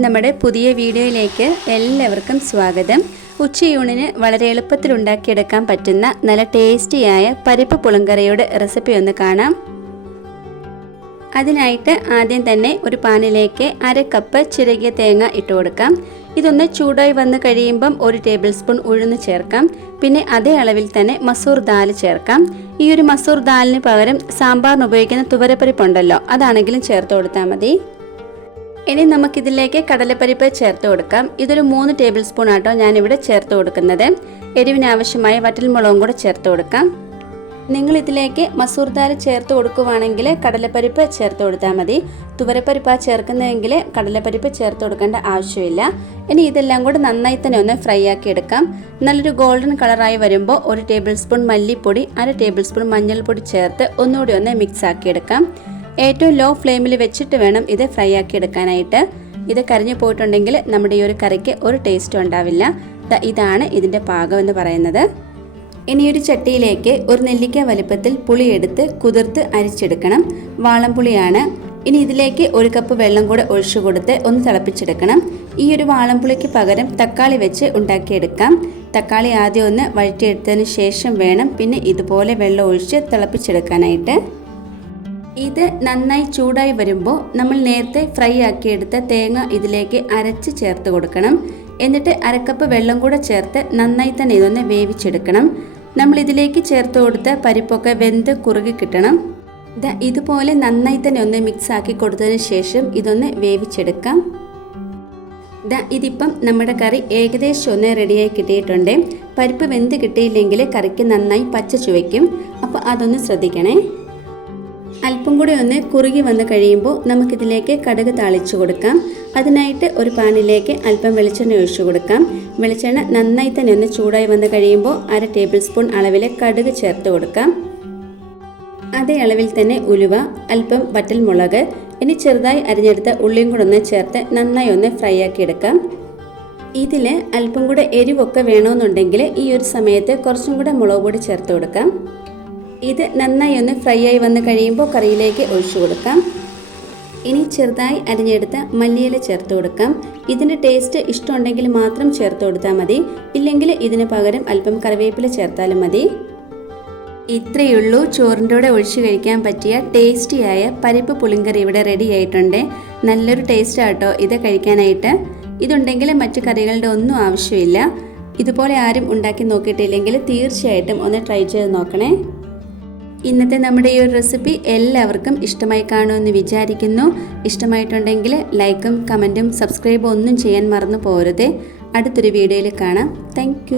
നമ്മുടെ പുതിയ വീഡിയോയിലേക്ക് എല്ലാവർക്കും സ്വാഗതം. ഉച്ചയൂണിന് വളരെ എളുപ്പത്തിൽ ഉണ്ടാക്കിയെടുക്കാൻ പറ്റുന്ന നല്ല ടേസ്റ്റിയായ പരിപ്പ് പുളിങ്കറിയുടെ റെസിപ്പി ഒന്ന് കാണാം. അതിനായിട്ട് ആദ്യം തന്നെ ഒരു പാനിലേക്ക് 1/2 കപ്പ് ചിരകിയ തേങ്ങ ഇട്ട് കൊടുക്കാം. ഇതൊന്ന് ചൂടായി വന്നു കഴിയുമ്പം 1 ടേബിൾ സ്പൂൺ ഉഴുന്ന് ചേർക്കാം. പിന്നെ അതേ അളവിൽ തന്നെ മസൂർ ദാൽ ചേർക്കാം. ഈ ഒരു മസൂർ ദാലിന് പകരം സാമ്പാറിന് ഉപയോഗിക്കുന്ന തുവരപ്പരിപ്പുണ്ടല്ലോ, അതാണെങ്കിലും ചേർത്ത് കൊടുത്താൽ മതി. ഇനി നമുക്കിതിലേക്ക് കടലപ്പരിപ്പ് ചേർത്ത് കൊടുക്കാം. ഇതൊരു 3 ടേബിൾ സ്പൂൺ ആട്ടോ ഞാനിവിടെ ചേർത്ത് കൊടുക്കുന്നത്. എരിവിന് ആവശ്യമായ വറ്റൽമുളകും കൂടെ ചേർത്ത് കൊടുക്കാം. നിങ്ങൾ ഇതിലേക്ക് മസൂർ ദാൽ ചേർത്ത് കൊടുക്കുവാണെങ്കിൽ കടലപ്പരിപ്പ് ചേർത്ത് കൊടുത്താൽ മതി. തുവരപ്പരിപ്പ് ചേർക്കുന്നതെങ്കിൽ കടലപ്പരിപ്പ് ചേർത്ത് കൊടുക്കേണ്ട ആവശ്യമില്ല. ഇനി ഇതെല്ലാം കൂടെ നന്നായി തന്നെ ഒന്ന് ഫ്രൈ ആക്കി എടുക്കാം. നല്ലൊരു ഗോൾഡൻ കളറായി വരുമ്പോൾ 1 ടേബിൾ സ്പൂൺ മല്ലിപ്പൊടി, 1/2 ടേബിൾ സ്പൂൺ മഞ്ഞൾപ്പൊടി ചേർത്ത് ഒന്നുകൂടി ഒന്ന് മിക്സ് ആക്കി എടുക്കാം. ഏറ്റവും ലോ ഫ്ലെയിമിൽ വെച്ചിട്ട് വേണം ഇത് ഫ്രൈ ആക്കി എടുക്കാനായിട്ട്. ഇത് കരിഞ്ഞു പോയിട്ടുണ്ടെങ്കിൽ നമ്മുടെ ഈ ഒരു കറിക്ക് ഒരു ടേസ്റ്റും ഉണ്ടാവില്ല. ഇതാണ് ഇതിൻ്റെ പാകം എന്ന് പറയുന്നത്. ഇനി ഒരു ചട്ടിയിലേക്ക് ഒരു നെല്ലിക്ക വലുപ്പത്തിൽ പുളി എടുത്ത് കുതിർത്ത് അരിച്ചെടുക്കണം. വാളംപുളിയാണ്. ഇനി ഇതിലേക്ക് 1 കപ്പ് വെള്ളം കൂടെ ഒഴിച്ചു കൊടുത്ത് ഒന്ന് തിളപ്പിച്ചെടുക്കണം. ഈ ഒരു വാളംപുളിക്ക് പകരം തക്കാളി വെച്ച് ഉണ്ടാക്കിയെടുക്കാം. തക്കാളി ആദ്യം ഒന്ന് വഴറ്റിയെടുത്തതിന് ശേഷം വേണം പിന്നെ ഇതുപോലെ വെള്ളം ഒഴിച്ച് തിളപ്പിച്ചെടുക്കാനായിട്ട്. ഇത് നന്നായി ചൂടായി വരുമ്പോൾ നമ്മൾ നേരത്തെ ഫ്രൈ ആക്കിയെടുത്ത തേങ്ങ ഇതിലേക്ക് അരച്ച് ചേർത്ത് കൊടുക്കണം. എന്നിട്ട് 1/2 കപ്പ് വെള്ളം കൂടെ ചേർത്ത് നന്നായി തന്നെ ഇതൊന്ന് വേവിച്ചെടുക്കണം. നമ്മൾ ഇതിലേക്ക് ചേർത്ത് കൊടുത്ത പരിപ്പൊക്കെ വെന്ത് കുറുകി കിട്ടണം. ഇതുപോലെ നന്നായി തന്നെ ഒന്ന് മിക്സ് ആക്കി കൊടുത്തതിന് ശേഷം ഇതൊന്ന് വേവിച്ചെടുക്കാം. ഇതിപ്പം നമ്മുടെ കറി ഏകദേശം ഒന്ന് റെഡിയായി കിട്ടിയിട്ടുണ്ട്. പരിപ്പ് വെന്ത് കിട്ടിയില്ലെങ്കിൽ കറിക്ക് നന്നായി പച്ച ചുവയ്ക്കും. അപ്പോൾ അതൊന്ന് ശ്രദ്ധിക്കണേ. അല്പം കൂടി ഒന്ന് കുറുകി വന്ന് കഴിയുമ്പോൾ നമുക്കിതിലേക്ക് കടുക് താളിച്ചു കൊടുക്കാം. അതിനായിട്ട് ഒരു പാനിലേക്ക് അല്പം വെളിച്ചെണ്ണ ഒഴിച്ചു കൊടുക്കാം. വെളിച്ചെണ്ണ നന്നായി തന്നെ ഒന്ന് ചൂടായി വന്ന് കഴിയുമ്പോൾ 1/2 ടേബിൾ സ്പൂൺ അളവിൽ കടുക് ചേർത്ത് കൊടുക്കാം. അതേ അളവിൽ തന്നെ ഉലുവ, അല്പം വറ്റൽമുളക്, ഇനി ചെറുതായി അരിഞ്ഞെടുത്ത ഉള്ളിയും കൂടെ ഒന്ന് ചേർത്ത് നന്നായി ഒന്ന് ഫ്രൈ ആക്കി എടുക്കാം. ഇതിൽ അല്പം കൂടെ എരിവൊക്കെ വേണമെന്നുണ്ടെങ്കിൽ ഈ ഒരു സമയത്ത് കുറച്ചും കൂടെ മുളക് പൊടി ചേർത്ത് കൊടുക്കാം. ഇത് നന്നായി ഒന്ന് ഫ്രൈ ആയി വന്ന് കഴിയുമ്പോൾ കറിയിലേക്ക് ഒഴിച്ചു കൊടുക്കാം. ഇനി ചെറുതായി അരിഞ്ഞെടുത്ത മല്ലിയില ചേർത്ത് കൊടുക്കാം. ഇതിൻ്റെ ടേസ്റ്റ് ഇഷ്ടമുണ്ടെങ്കിൽ മാത്രം ചേർത്ത് കൊടുത്താൽ മതി. ഇല്ലെങ്കിൽ ഇതിന് പകരം അല്പം കറിവേപ്പില ചേർത്താലും മതി. ഇത്രയുള്ളൂ ചോറിൻ്റെ കൂടെ ഒഴിച്ചു കഴിക്കാൻ പറ്റിയ ടേസ്റ്റിയായ പരിപ്പ് പുളിങ്കറി ഇവിടെ റെഡി ആയിട്ടുണ്ട്. നല്ലൊരു ടേസ്റ്റ് ആട്ടോ ഇത് കഴിക്കാനായിട്ട്. ഇതുണ്ടെങ്കിൽ മറ്റു കറികളുടെ ഒന്നും ആവശ്യമില്ല. ഇതുപോലെ ആരും ഉണ്ടാക്കി നോക്കിയിട്ടില്ലെങ്കിൽ തീർച്ചയായിട്ടും ഒന്ന് ട്രൈ ചെയ്ത് നോക്കണേ. ഇന്നത്തെ നമ്മുടെ ഈ ഒരു റെസിപ്പി എല്ലാവർക്കും ഇഷ്ടമായി കാണുമെന്ന് വിചാരിക്കുന്നു. ഇഷ്ടമായിട്ടുണ്ടെങ്കിൽ ലൈക്കും കമൻറ്റും സബ്സ്ക്രൈബും ഒന്നും ചെയ്യാൻ മറന്നു പോകരുത്. അടുത്തൊരു വീഡിയോയിൽ കാണാം. താങ്ക്